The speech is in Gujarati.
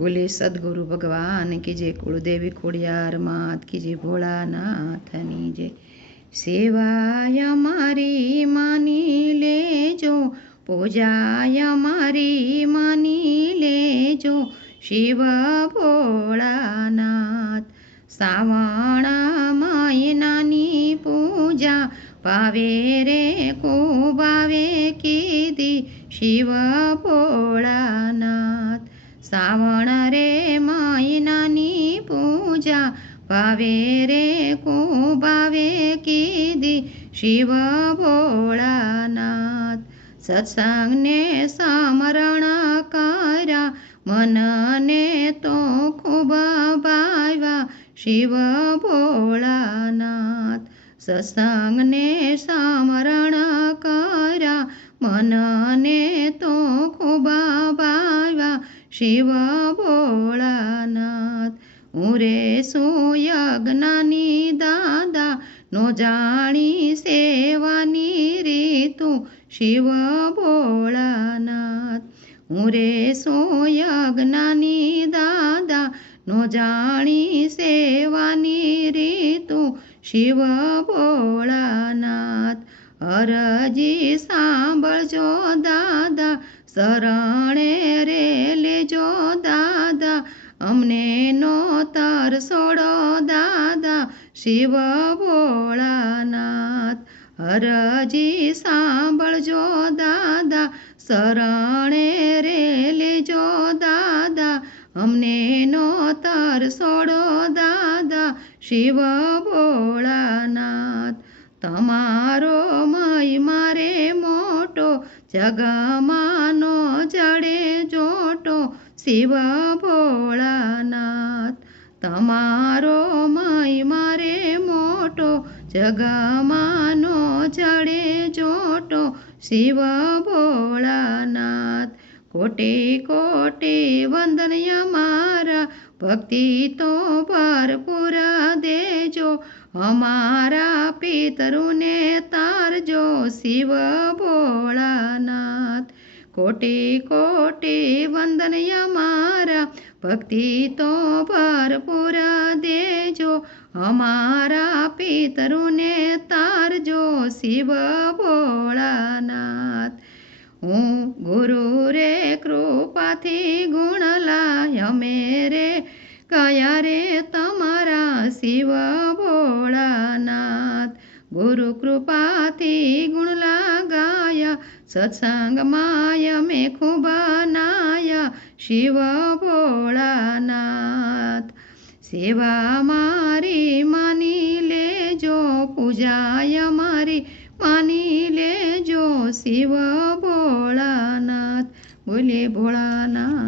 બોલે, સદગુરુ ભગવાન કે જે કુળદેવી ખોડિયાર માત, કે જે ભોળાનાથની જે સેવાય મારી માની લેજો, પૂજાય મારી માની લેજો, શિવ ભોળાનાથ, શ્રાવણ મહિનાની પૂજા ભાવે રે કુબાવે કીધી, શિવ ભોળાનાથ. શ્રાવણ રે મહિનાની પૂજા, ભાવે રે કુબાવે કીધી, શિવ ભોળાનાથ. સત્સંગને સમરણ કર્યા, મનને તો ખૂબ ભાવ્યા, શિવ ભોળાનાથ. સત્સંગને સમરણ કર્યા, મનને તો ખૂબ શિવ ભોળાનાથ હું રે સુયજ્ઞાની દાદા, નો જાણી સેવાની રીતું. શિવ ભોળાનાથ હું રે સોયજ્ઞાની દાદા, નો જાણી સેવાની રીતું. શિવ ભોળાનાથ અરજી સાંભળજો દાદા શરણે રે લેજો દાદા, અમને નો તર સોડો દાદા, શિવ ભોળાનાથ. હરજી સાંભળજો દાદા, શરણે રે લેજો દાદા, અમને નો તર સોડો દાદા, શિવ ભોળાનાથ. તમારો મય મારે મોટો જગમાનો જડે જોટો શિવ ભોળાનાથ. તમારો મય મારે મોટો, જગમાનો જડે જોટો શિવ ભોળાનાથ. કોટી કોટી વંદનય મારા, ભક્તિ તો ભરપૂરા દેજો. અમારા પિતરુને તારજો શિવ ભોળાનાથ. કોટી કોટી વંદનય અમારા ભક્તિ તો ભરપૂર દેજો. અમારા પિતરુને તારજો શિવ ભોળાનાથ. હું ગુરુ રે કૃપાથી ગુણ અમે રે કયા રે તમારા શિવ ગુરુ કૃપાથી ગુણ લાગાયા સત્સંગમાં મેં ખૂબ નાયા શિવ ભોળાનાથ. સેવા મારી માની લેજો, પૂજાય મારી માની લેજો, શિવ ભોળાનાથ. બોલે ભોળાનાથ.